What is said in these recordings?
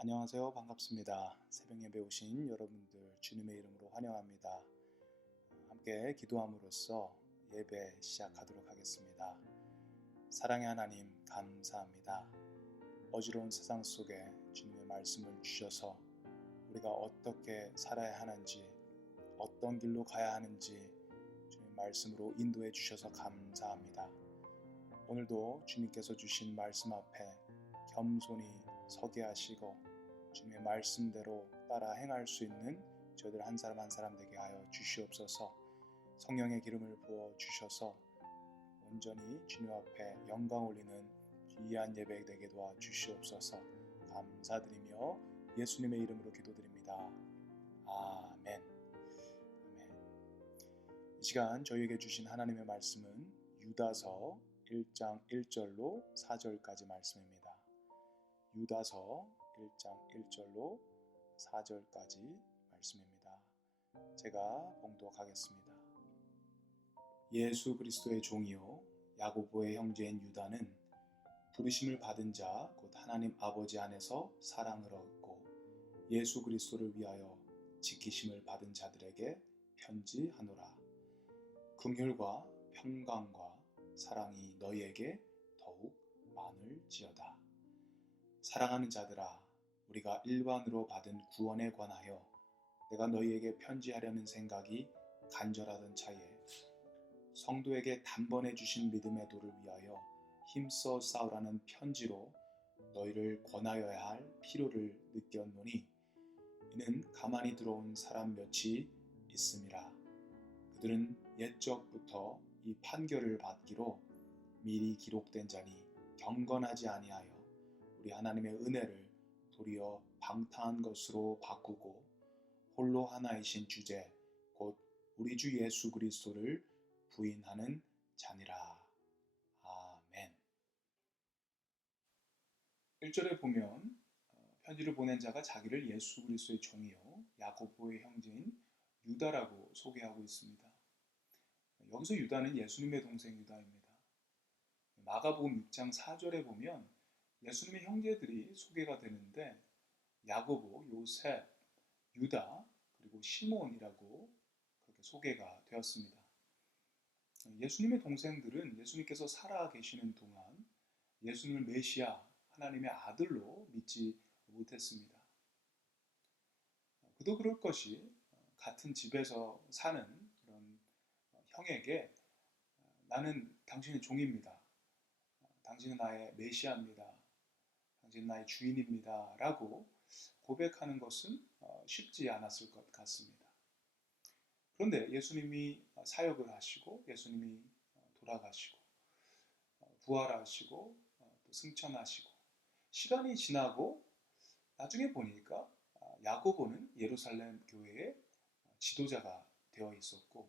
안녕하세요. 반갑습니다. 새벽 예배 오신 여러분들 주님의 이름으로 환영합니다. 함께 기도함으로써 예배 시작하도록 하겠습니다. 사랑의 하나님 감사합니다. 어지러운 세상 속에 주님의 말씀을 주셔서 우리가 어떻게 살아야 하는지, 어떤 길로 가야 하는지 주님 말씀으로 인도해 주셔서 감사합니다. 오늘도 주님께서 주신 말씀 앞에 겸손히 서게 하시고 주님의 말씀대로 따라 행할 수 있는 저희들 한 사람 한 사람 되게 하여 주시옵소서. 성령의 기름을 부어 주셔서 온전히 주님 앞에 영광 올리는 귀한 예배 되게 도와 주시옵소서. 감사드리며 예수님의 이름으로 기도드립니다. 아멘. 아멘. 이 시간 저희에게 주신 하나님의 말씀은 유다서 1장 1절로 4절까지 말씀입니다. 유다서 1장 1절로 4절까지 말씀입니다. 제가 봉독하겠습니다. 예수 그리스도의 종이요 야고보의 형제인 유다는 부르심을 받은 자 곧 하나님 아버지 안에서 사랑을 얻고 예수 그리스도를 위하여 지키심을 받은 자들에게 편지하노라. 긍휼과 평강과 사랑이 너희에게 더욱 많을지어다. 사랑하는 자들아, 우리가 일반으로 받은 구원에 관하여 내가 너희에게 편지하려는 생각이 간절하던 차에 성도에게 단번에 주신 믿음의 도를 위하여 힘써 싸우라는 편지로 너희를 권하여야 할 필요를 느꼈노니 이는 가만히 들어온 사람 몇이 있음이라. 그들은 옛적부터 이 판결을 받기로 미리 기록된 자니 경건하지 아니하여 우리 하나님의 은혜를 도리어 방탕한 것으로 바꾸고 홀로 하나이신 주제 곧 우리 주 예수 그리스도를 부인하는 자니라. 아멘. 1절에 보면 편지를 보낸 자가 자기를 예수 그리스도의 종이요 야고보의 형제인 유다라고 소개하고 있습니다. 여기서 유다는 예수님의 동생 유다입니다. 마가복음 6장 4절에 보면 예수님의 형제들이 소개가 되는데 야고보, 요셉, 유다, 그리고 시몬이라고 그렇게 소개가 되었습니다. 예수님의 동생들은 예수님께서 살아 계시는 동안 예수님을 메시아, 하나님의 아들로 믿지 못했습니다. 그도 그럴 것이 같은 집에서 사는 그런 형에게 나는 당신의 종입니다. 당신은 나의 메시아입니다. 당신은 나의 주인입니다. 라고 고백하는 것은 쉽지 않았을 것 같습니다. 그런데 예수님이 사역을 하시고 예수님이 돌아가시고 부활하시고 또 승천하시고 시간이 지나고 나중에 보니까 야고보는 예루살렘 교회의 지도자가 되어 있었고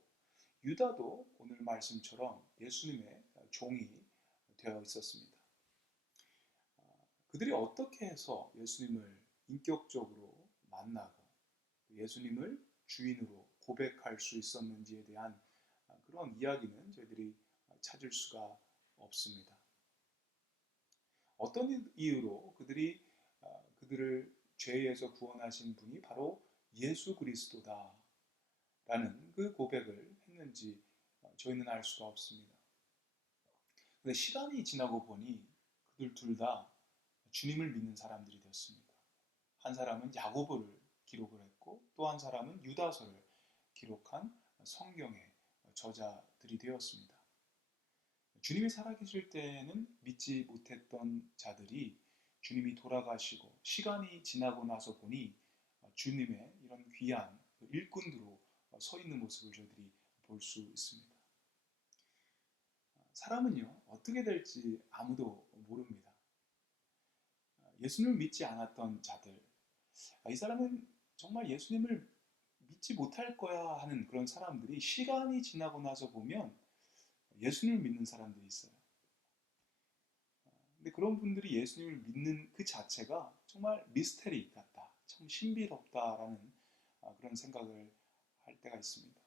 유다도 오늘 말씀처럼 예수님의 종이 되어 있었습니다. 그들이 어떻게 해서 예수님을 인격적으로 만나고 예수님을 주인으로 고백할 수 있었는지에 대한 그런 이야기는 저희들이 찾을 수가 없습니다. 어떤 이유로 그들이 그들을 죄에서 구원하신 분이 바로 예수 그리스도다라는 그 고백을 했는지 저희는 알 수가 없습니다. 그런데 시간이 지나고 보니 그들 둘 다 주님을 믿는 사람들이 되었습니다. 한 사람은 야고보를 기록을 했고 또 한 사람은 유다서를 기록한 성경의 저자들이 되었습니다. 주님이 살아계실 때에는 믿지 못했던 자들이 주님이 돌아가시고 시간이 지나고 나서 보니 주님의 이런 귀한 일꾼으로 서 있는 모습을 저희들이 볼 수 있습니다. 사람은요, 어떻게 될지 아무도 모릅니다. 예수님을 믿지 않았던 자들, 이 사람은 정말 예수님을 믿지 못할 거야 하는 그런 사람들이 시간이 지나고 나서 보면 예수님을 믿는 사람들이 있어요. 근데 그런 분들이 예수님을 믿는 그 자체가 정말 미스테리 같다, 참 신비롭다라는 그런 생각을 할 때가 있습니다.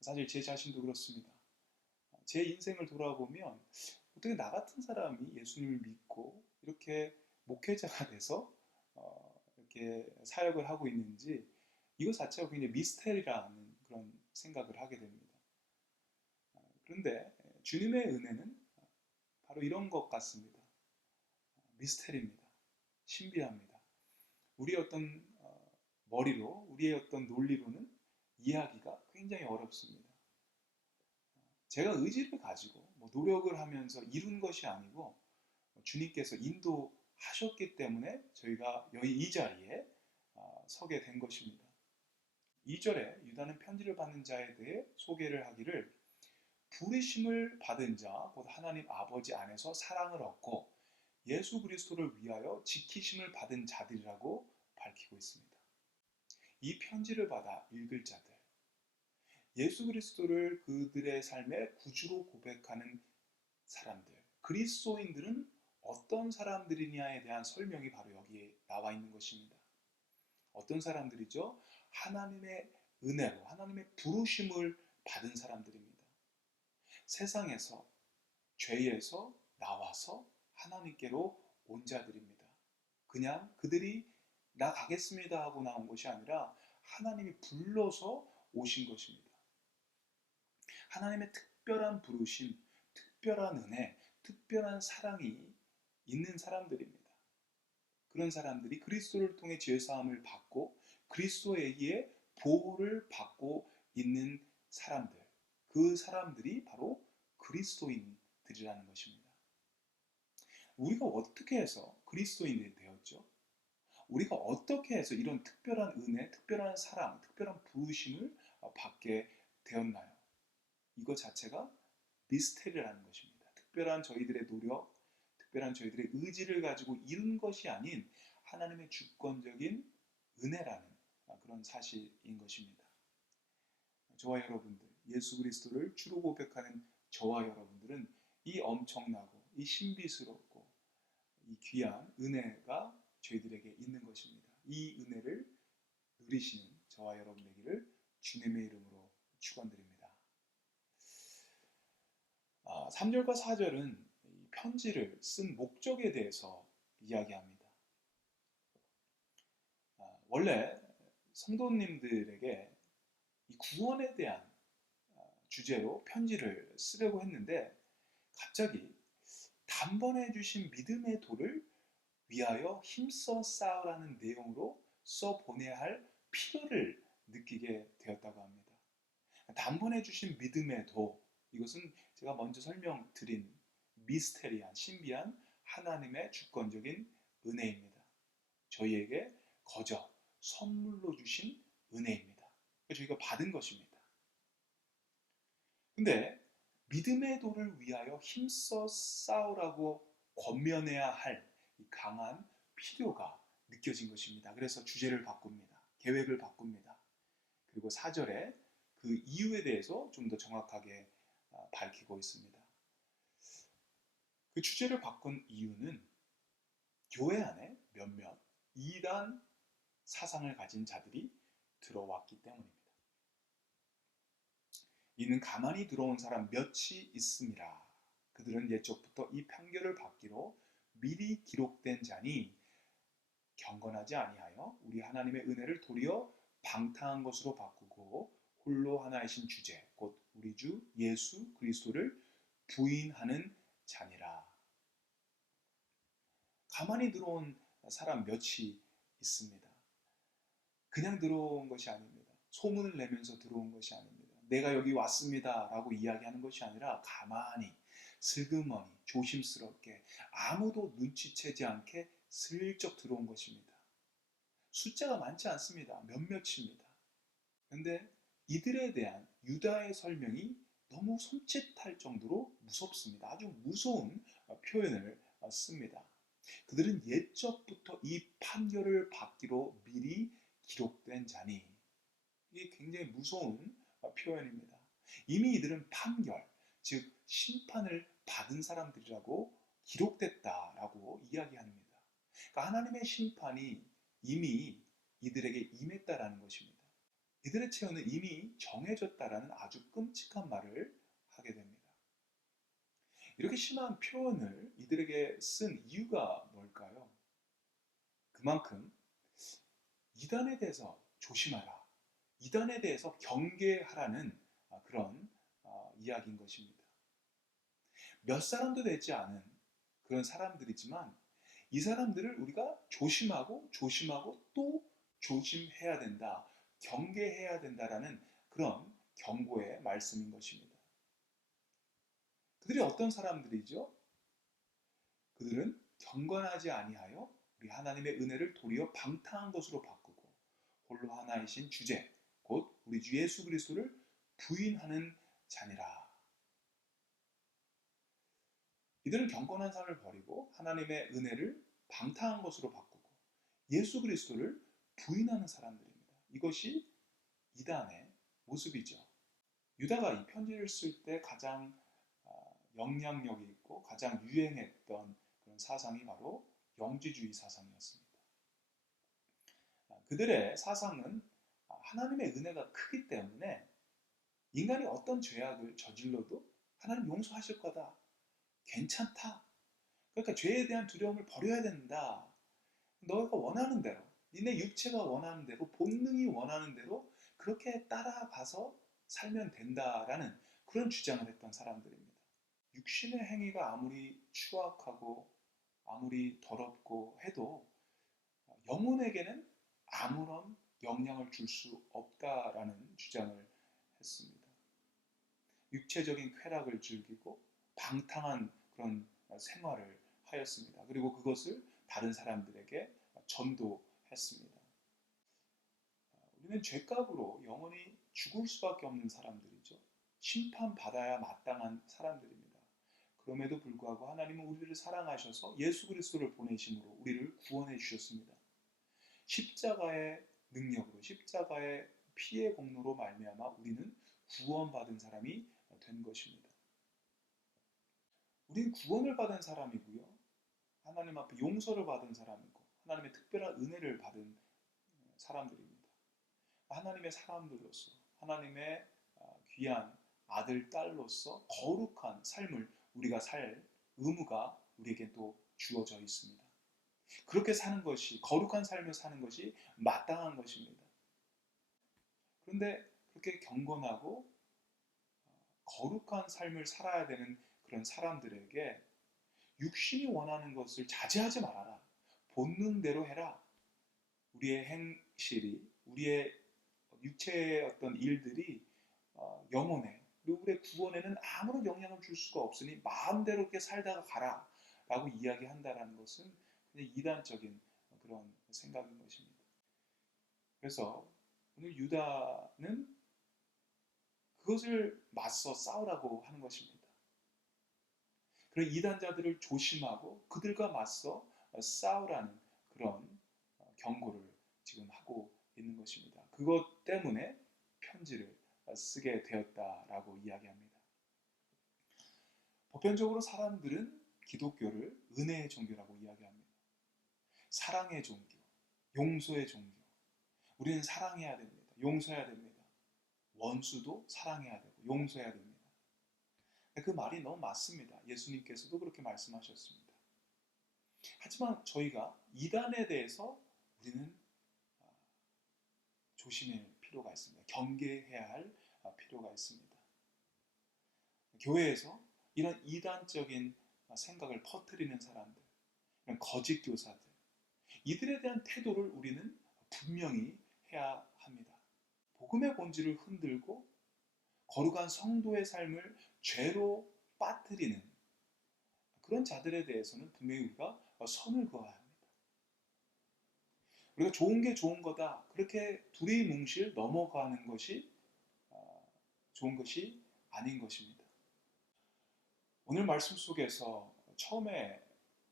사실 제 자신도 그렇습니다. 제 인생을 돌아보면 어떻게 나 같은 사람이 예수님을 믿고 이렇게 목회자가 돼서 이렇게 사역을 하고 있는지 이것 자체가 굉장히 미스테리라는 그런 생각을 하게 됩니다. 그런데 주님의 은혜는 바로 이런 것 같습니다. 미스테리입니다. 신비합니다. 우리의 어떤 머리로, 우리의 어떤 논리로는 이해하기가 굉장히 어렵습니다. 제가 의지를 가지고 노력을 하면서 이룬 것이 아니고 주님께서 인도하셨기 때문에 저희가 여기 이 자리에 서게 된 것입니다. 2절에 유다는 편지를 받는 자에 대해 소개를 하기를 부르심을 받은 자, 곧 하나님 아버지 안에서 사랑을 얻고 예수 그리스도를 위하여 지키심을 받은 자들이라고 밝히고 있습니다. 이 편지를 받아 읽을 자들, 예수 그리스도를 그들의 삶의 구주로 고백하는 사람들, 그리스도인들은 어떤 사람들이냐에 대한 설명이 바로 여기에 나와 있는 것입니다. 어떤 사람들이죠? 하나님의 은혜로, 하나님의 부르심을 받은 사람들입니다. 세상에서, 죄에서 나와서 하나님께로 온 자들입니다. 그냥 그들이 나 가겠습니다 하고 나온 것이 아니라 하나님이 불러서 오신 것입니다. 하나님의 특별한 부르심, 특별한 은혜, 특별한 사랑이 있는 사람들입니다. 그런 사람들이 그리스도를 통해 죄사함을 받고 그리스도에게 보호를 받고 있는 사람들, 그 사람들이 바로 그리스도인들이라는 것입니다. 우리가 어떻게 해서 그리스도인이 되었죠? 우리가 어떻게 해서 이런 특별한 은혜, 특별한 사랑, 특별한 부르심을 받게 되었나요? 이거 자체가 미스테리라는 것입니다. 특별한 저희들의 노력, 특별한 저희들의 의지를 가지고 이룬 것이 아닌 하나님의 주권적인 은혜라는 그런 사실인 것입니다. 저와 여러분들, 예수 그리스도를 주로 고백하는 저와 여러분들은 이 엄청나고 이 신비스럽고 이 귀한 은혜가 저희들에게 있는 것입니다. 이 은혜를 누리시는 저와 여러분 되기를 주님의 이름으로 축원드립니다. 3절과 4절은 편지를 쓴 목적에 대해서 이야기합니다. 원래 성도님들에게 이 구원에 대한 주제로 편지를 쓰려고 했는데 갑자기 단번에 주신 믿음의 도를 위하여 힘써 싸우라는 내용으로 써보내야 할 필요를 느끼게 되었다고 합니다. 단번에 주신 믿음의 도, 이것은 제가 먼저 설명드린 미스테리한, 신비한 하나님의 주권적인 은혜입니다. 저희에게 거저 선물로 주신 은혜입니다. 저희가 받은 것입니다. 근데 믿음의 도를 위하여 힘써 싸우라고 권면해야 할 이 강한 필요가 느껴진 것입니다. 그래서 주제를 바꿉니다. 계획을 바꿉니다. 그리고 4절에 그 이유에 대해서 좀 더 정확하게 밝히고 있습니다. 그 주제를 바꾼 이유는 교회 안에 몇몇 이단 사상을 가진 자들이 들어왔기 때문입니다. 이는 가만히 들어온 사람 몇이 있음이라. 그들은 옛적부터 이 판결을 받기로 미리 기록된 자니 경건하지 아니하여 우리 하나님의 은혜를 도리어 방탕한 것으로 바꾸고 홀로 하나이신 주제 곧 우리 주 예수 그리스도를 부인하는 자니라. 가만히 들어온 사람 몇이 있습니다. 그냥 들어온 것이 아닙니다. 소문을 내면서 들어온 것이 아닙니다. 내가 여기 왔습니다 라고 이야기하는 것이 아니라 가만히 슬그머니 조심스럽게 아무도 눈치채지 않게 슬쩍 들어온 것입니다. 숫자가 많지 않습니다. 몇몇입니다. 그런데 이들에 대한 유다의 설명이 너무 손짓할 정도로 무섭습니다. 아주 무서운 표현을 씁니다. 그들은 옛적부터 이 판결을 받기로 미리 기록된 자니. 이게 굉장히 무서운 표현입니다. 이미 이들은 판결, 즉 심판을 받은 사람들이라고 기록됐다라고 이야기합니다. 그러니까 하나님의 심판이 이미 이들에게 임했다라는 것입니다. 이들의 처해는 이미 정해졌다라는 아주 끔찍한 말을 하게 됩니다. 이렇게 심한 표현을 이들에게 쓴 이유가 뭘까요? 그만큼 이단에 대해서 조심하라. 이단에 대해서 경계하라는 그런 이야기인 것입니다. 몇 사람도 되지 않은 그런 사람들이지만 이 사람들을 우리가 조심하고 또 조심해야 된다. 경계해야 된다라는 그런 경고의 말씀인 것입니다. 그들이 어떤 사람들이죠? 그들은 경건하지 아니하여 우리 하나님의 은혜를 도리어 방탕한 것으로 바꾸고 홀로 하나이신 주제 곧 우리 주 예수 그리스도를 부인하는 자니라. 이들은 경건한 삶을 버리고 하나님의 은혜를 방탕한 것으로 바꾸고 예수 그리스도를 부인하는 사람들입니다. 이것이 이단의 모습이죠. 유다가 이 편지를 쓸 때 가장 영향력이 있고 가장 유행했던 그런 사상이 바로 영지주의 사상이었습니다. 그들의 사상은 하나님의 은혜가 크기 때문에 인간이 어떤 죄악을 저질러도 하나님 용서하실 거다. 괜찮다. 그러니까 죄에 대한 두려움을 버려야 된다. 너가 원하는 대로, 니네 육체가 원하는 대로, 본능이 원하는 대로 그렇게 따라가서 살면 된다라는 그런 주장을 했던 사람들입니다. 육신의 행위가 아무리 추악하고 아무리 더럽고 해도 영혼에게는 아무런 영향을 줄 수 없다라는 주장을 했습니다. 육체적인 쾌락을 즐기고 방탕한 그런 생활을 하였습니다. 그리고 그것을 다른 사람들에게 전도했습니다. 우리는 죄값으로 영원히 죽을 수밖에 없는 사람들이죠. 심판받아야 마땅한 사람들입니다. 그럼에도 불구하고 하나님은 우리를 사랑하셔서 예수 그리스도를 보내심으로 우리를 구원해 주셨습니다. 십자가의 능력으로 십자가의 피의 공로로 말미암아 우리는 구원받은 사람이 된 것입니다. 우리는 구원을 받은 사람이고요. 하나님 앞에 용서를 받은 사람이고 하나님의 특별한 은혜를 받은 사람들입니다. 하나님의 사람들로서 하나님의 귀한 아들, 딸로서 거룩한 삶을 우리가 살 의무가 우리에게 또 주어져 있습니다. 그렇게 사는 것이 거룩한 삶을 사는 것이 마땅한 것입니다. 그런데 그렇게 경건하고 거룩한 삶을 살아야 되는 그런 사람들에게 육신이 원하는 것을 자제하지 말아라. 본능대로 해라. 우리의 행실이 우리의 육체의 어떤 일들이 영혼에 그리고 우리의 구원에는 아무런 영향을 줄 수가 없으니 마음대로 그렇게 살다가 가라 라고 이야기한다는 것은 그냥 이단적인 그런 생각인 것입니다. 그래서 오늘 유다는 그것을 맞서 싸우라고 하는 것입니다. 그런 이단자들을 조심하고 그들과 맞서 싸우라는 그런 경고를 지금 하고 있는 것입니다. 그것 때문에 편지를 쓰게 되었다라고 이야기합니다. 보편적으로 사람들은 기독교를 은혜의 종교라고 이야기합니다. 사랑의 종교, 용서의 종교. 우리는 사랑해야 됩니다. 용서해야 됩니다. 원수도 사랑해야 되고 용서해야 됩니다. 그 말이 너무 맞습니다. 예수님께서도 그렇게 말씀하셨습니다. 하지만 저희가 이단에 대해서 우리는 조심할 필요가 있습니다. 경계해야 할 필요가 있습니다. 교회에서 이런 이단적인 생각을 퍼뜨리는 사람들, 이런 거짓 교사들, 이들에 대한 태도를 우리는 분명히 해야 합니다. 복음의 본질을 흔들고 거룩한 성도의 삶을 죄로 빠뜨리는 그런 자들에 대해서는 분명히 우리가 선을 그어야 합니다. 우리가 좋은 게 좋은 거다 그렇게 두리뭉실 넘어가는 것이 좋은 것이 아닌 것입니다. 오늘 말씀 속에서 처음에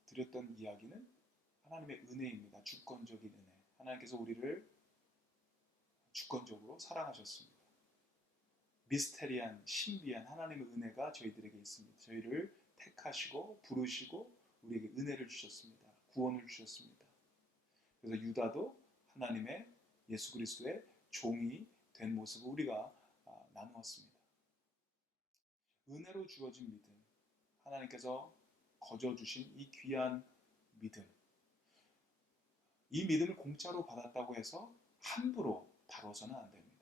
드렸던 이야기는 하나님의 은혜입니다. 주권적인 은혜. 하나님께서 우리를 주권적으로 사랑하셨습니다. 미스테리한 신비한 하나님의 은혜가 저희들에게 있습니다. 저희를 택하시고 부르시고 우리에게 은혜를 주셨습니다. 구원을 주셨습니다. 그래서 유다도 하나님의 예수 그리스도의 종이 된 모습을 우리가 나누었습니다. 은혜로 주어진 믿음, 하나님께서 거저 주신 이 귀한 믿음, 이 믿음을 공짜로 받았다고 해서 함부로 다뤄서는 안 됩니다.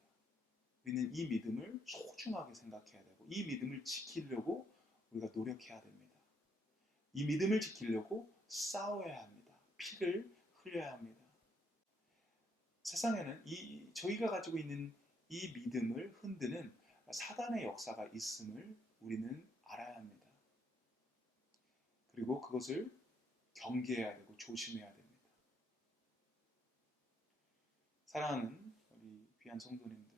우리는 이 믿음을 소중하게 생각해야 되고 이 믿음을 지키려고 우리가 노력해야 됩니다. 이 믿음을 지키려고 싸워야 합니다. 피를 흘려야 합니다. 세상에는 저희가 가지고 있는 이 믿음을 흔드는 사단의 역사가 있음을 우리는 알아야 합니다. 그리고 그것을 경계해야 되고 조심해야 됩니다. 사랑하는 우리 귀한 성도님들,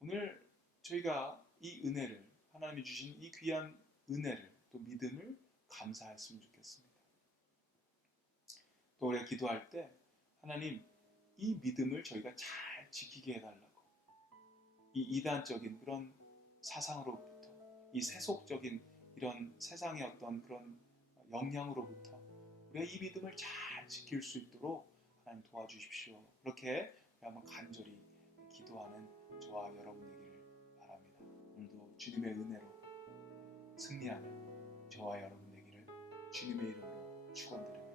오늘 저희가 이 은혜를, 하나님이 주신 이 귀한 은혜를, 또 믿음을 감사했으면 좋겠습니다. 또 우리가 기도할 때 하나님, 이 믿음을 저희가 잘 지키게 해달라고, 이 이단적인 그런 사상으로부터, 이 세속적인 이런 세상의 어떤 그런 영향으로부터 우리가 이 믿음을 잘 지킬 수 있도록 하나님 도와주십시오. 그렇게 한번 간절히 기도하는 저와 여러분 되기를 바랍니다. 오늘도 주님의 은혜로 승리하는 저와 여러분 되기를 주님의 이름으로 축원드립니다.